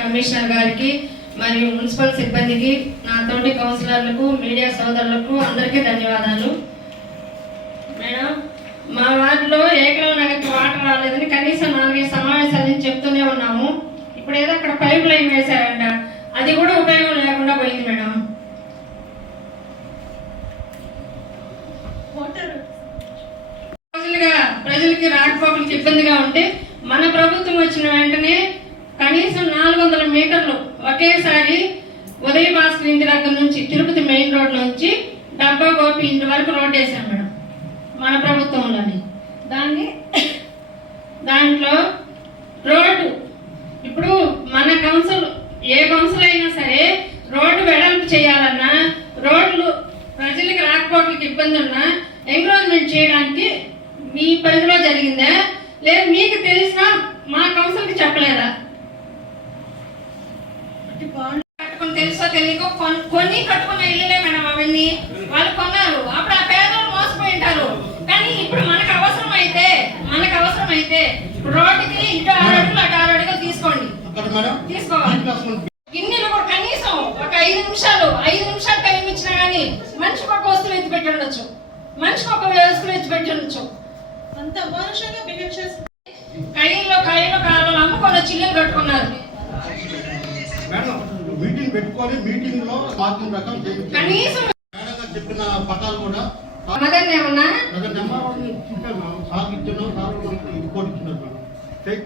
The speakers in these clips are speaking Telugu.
కమిషనర్ గారికి మరియు మున్సిపల్ సిబ్బందికి నా తోటి కౌన్సిలర్లకు మీడియా సోదరులకు అందరికీ ధన్యవాదాలు. మేడం మా వార్డులో ఏకలవ నగర్కి వాటర్ రాలేదని కనీసం నాలుగైదు సమావేశాలు చెప్తూనే ఉన్నాము. ఇప్పుడు ఏదో అక్కడ పైప్ లైన్ వేశారంట. అది కూడా ఉపయోగం లేకుండా పోయింది మేడం. ప్రజలకి రాకపోకలకి ఇబ్బందిగా ఉంటే మన ప్రభుత్వం వచ్చిన వెంటనే కనీసం నాలుగు వందల మీటర్లు ఒకేసారి ఉదయ భాస్కర్ ఇంటి దగ్గర నుంచి తిరుపతి మెయిన్ రోడ్ నుంచి డబ్బా గోపి ఇంటి వరకు రోడ్ వేసాం మేడం మన ప్రభుత్వంలోని. దాన్ని దాంట్లో రోడ్డు ఇప్పుడు మన కౌన్సిల్ ఏ కౌన్సిల్ అయినా సరే రోడ్డు వెడల్పు చేయాలన్నా రోడ్లు ప్రజలకు రాకపోకలకి ఇబ్బంది ఉన్నా ఎంక్రోచ్మెంట్ చేయడానికి మీ పరిధిలో జరిగిందా? లేదు మీకు తెలిసినా మా కౌన్సిల్కి చెప్పలేదా? తెలుసో తెలియకో కొన్- కొన్ని కట్టుకున్న ఇల్లులే మేడం అవన్నీ. వాళ్ళు కొన్నారు. అప్పుడు ఆ పేదలు మోసపోయి ఉంటారు. కానీ ఇప్పుడు మనకు అవసరం అయితే మనకు అవసరం అయితే రోడ్డుకి ఇటు ఆరు అడుగులు అటు ఆరు అడుగులు తీసుకోండి. తీసుకోవాలి. గిన్నెలు కూడా కనీసం ఒక ఐదు నిమిషాలు ఐదు నిమిషాలు టైం ఇచ్చినా కానీ మనిషికి ఒక వస్తువు ఎత్తి పెట్టి ఉండొచ్చు. మనిషికి ఒక వస్తువు ఎత్తి పెట్టి ఉండొచ్చు. అంత అమానుషంగా బిహేవ్ చేసి కయ్యల్లో కయ్యలో కాళ్ళు అమ్ముకొని వచ్చి ఇల్లు కట్టుకున్నారు. మీటింగ్ పెట్టుకొని మీటింగ్లో ప్రకారం చేయించారు కనీసం చెప్పిన పట్టాలు కూడా సార్ ఫేక్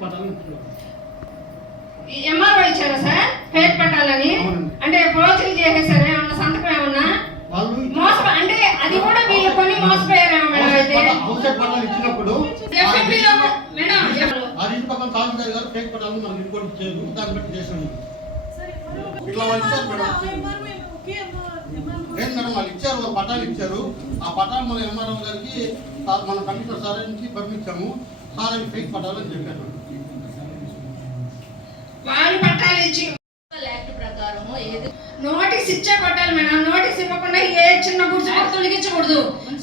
ఎంఆర్ఓ ఇచ్చారా సార్? పెట్టాలని. అంటే పోచలు చేసేసారా? ఏమన్నా సంతకం ఏమన్నా? మోసం అంటే అది కూడా వీళ్ళు కొని మోసపోయారేమో మేడం అయితే. ఇచ్చినప్పుడు మేడం రీతి పక్కన తహసీల్దార్ గారు ఫేక్ పట్టాలు మనకి రిపోర్ట్ ఇచ్చారు దాన్ని బట్టి చేసాను ఇట్లా వాళ్ళు ఇచ్చారు మేడం. లేదు మేడం వాళ్ళు ఇచ్చారు ఒక పట్టాలు ఇచ్చారు. ఆ పట్టాలు మన ఎంఆర్ఓ గారికి సార్ మన కమిషనర్ సార్ నుంచి పంపించాము. సార్ అవి ఫేక్ పట్టాలు అని చెప్పారు. వాళ్ళు పట్టాలు ఇచ్చి యాక్ట్ ప్రకారము ఏది నోటీస్ ఇచ్చే కొట్టాలి మేడం. నోటీస్ ఇవ్వకుండా ఏ చిన్న గుర్తు కూడా తొలగించకూడదు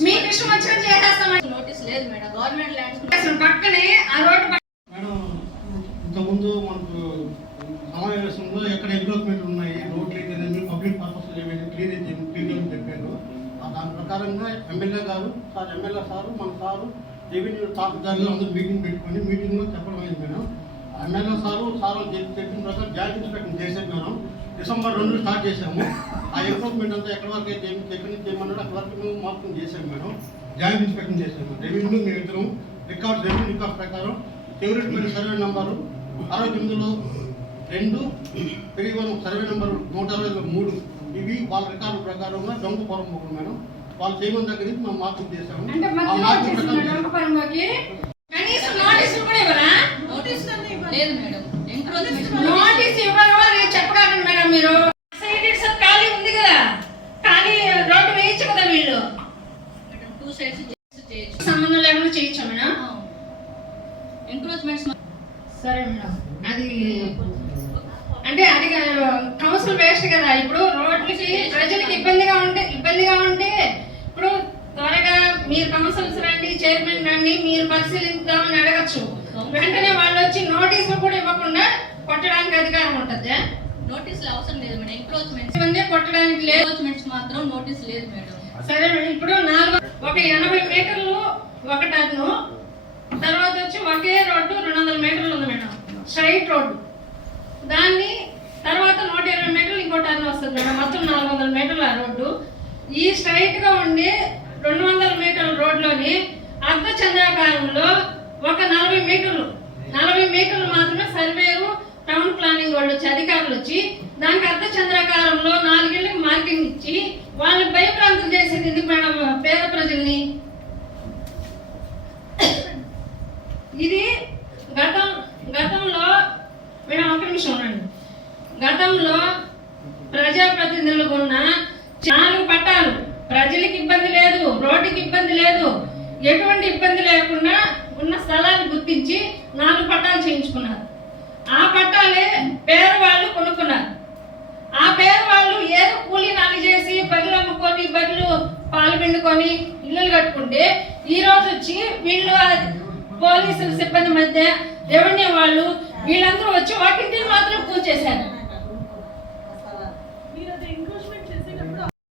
మీకు ఇష్టం వచ్చినట్టు చేసేస్తాం. నోటీస్ లేదు మేడం. గవర్నమెంట్ ల్యాండ్స్ పక్కనే ఆ రోడ్డు ఎమ్మెల్యే గారు సార్ ఎమ్మెల్యే సారు మన సారు రెవెన్యూ తహసీల్దార్లు అందరూ మీటింగ్ పెట్టుకొని మీటింగ్లో చెప్పడం అయింది మేడం. ఎమ్మెల్యే సారు సారు చెప్పిన ప్రకారం జాయింట్ ఇన్స్పెక్షన్ చేసాం మేడం. డిసెంబర్ రెండు స్టార్ట్ చేసాము ఆ ఎంక్రోచ్మెంట్ అంతా ఎక్కడ వరకు అయితే ఎక్కడి నుంచి చేయమన్నాడు అక్కడ వరకు మేము మార్కింగ్ చేసాం మేడం. జాయింట్ ఇన్స్పెక్షన్ చేసాము రెవెన్యూ మేము ఇద్దరం రికార్డ్స్ రెవెన్యూ రికార్డ్స్ ప్రకారం ఫేవరెట్ మీరు సర్వే నంబరు అరవై తొమ్మిదిలో రెండు త్రీ వన్ సర్వే నెంబర్ నూట అరవై మూడు. ఇవి వాళ్ళ రికార్డు ప్రకారంగా దొంగ పొరం ఒకరు మేడం. వాళ్ళు చేయమని దగ్గర నుంచి మేము మార్కింగ్ చేసాము నోటీస్ మేడం. మీరు ఖాళీ ఉంది కదా. ఖాళీ రోడ్డు వేయచ్చు కదా వీళ్ళు. మేడం టూ సైడ్స్ చేయొచ్చు. సంబంధం లేకుండా చేయొచ్చా మేడం? ఎంక్రోచ్మెంట్స్ సరే మేడం. అది అంటే అది కౌన్సిల్ వేస్ట్ కదా. ఇప్పుడు రోడ్లకి ప్రజలకు ఇబ్బందిగా ఉంటే ఇబ్బందిగా మీరు కౌన్సిల్స్ రండి చైర్మన్ రండి మీరు పరిశీలిద్దామని అడగచ్చు. వెంటనే వాళ్ళు వచ్చి నోటీసులు కూడా ఇవ్వకుండా కొట్టడానికి అధికారం ఉంటుంది నోటీసులు అవసరం లేదు మేడం ఎంక్రోచ్మెంట్స్ ఇవన్నీ కొట్టడానికి లేదు. ఎంక్రోచ్మెంట్స్ మాత్రం నోటీస్ లేదు మేడం. సరే మేడం ఇప్పుడు నాలుగు ఒక ఎనభై మీటర్లు ఒక టర్ను తర్వాత వచ్చి ఒకే రోడ్డు రెండు వందల మీటర్లు ఉంది మేడం స్ట్రైట్ రోడ్డు. దాన్ని తర్వాత నూట ఇరవై మీటర్లు ఇంకో టర్న్ వస్తుంది మేడం మొత్తం నాలుగు వందల మీటర్లు ఆ రోడ్డు. ఈ స్ట్రైట్గా ఉండి రెండు వందల మీటర్ల రోడ్లోని అర్ధ చంద్రాకారంలో ఒక నలభై మీటర్లు నలభై మీటర్లు మాత్రమే సర్వేరు టౌన్ ప్లానింగ్ వాళ్ళు వచ్చి అధికారులు వచ్చి దానికి అర్ధ చంద్రాకారంలో నాలుగేళ్ళకి మార్కింగ్ ఇచ్చి వాళ్ళని భయప్రాంతం చేసేది ఎందుకు మేడం పేద ప్రజల్ని? ఇది గతం గతంలో మేడం ఒక నిమిషం ఉండండి. గతంలో ప్రజాప్రతినిధులకు ఉన్న నాలుగు పట్టాలు ప్రజలకు ఇబ్బంది లేదు. ఎటువంటి ఇబ్బంది లేకుండా ఉన్న స్థలాన్ని గుర్తించి నాలుగు పట్టాలు చేయించుకున్నారు. ఆ పట్టాలే పేదవాళ్ళు కొనుక్కున్నారు. ఆ పేదవాళ్ళు ఏదో కూలీ నాలి చేసి బర్రెలు అమ్ముకొని బర్రెలు పాలు పిండుకొని ఇల్లులు కట్టుకుంటే ఈరోజు వచ్చి వీళ్ళు పోలీసుల సిబ్బంది మధ్య రెవెన్యూ వాళ్ళు వీళ్ళందరూ వచ్చి వాటిని మాత్రం కూల్చేశారు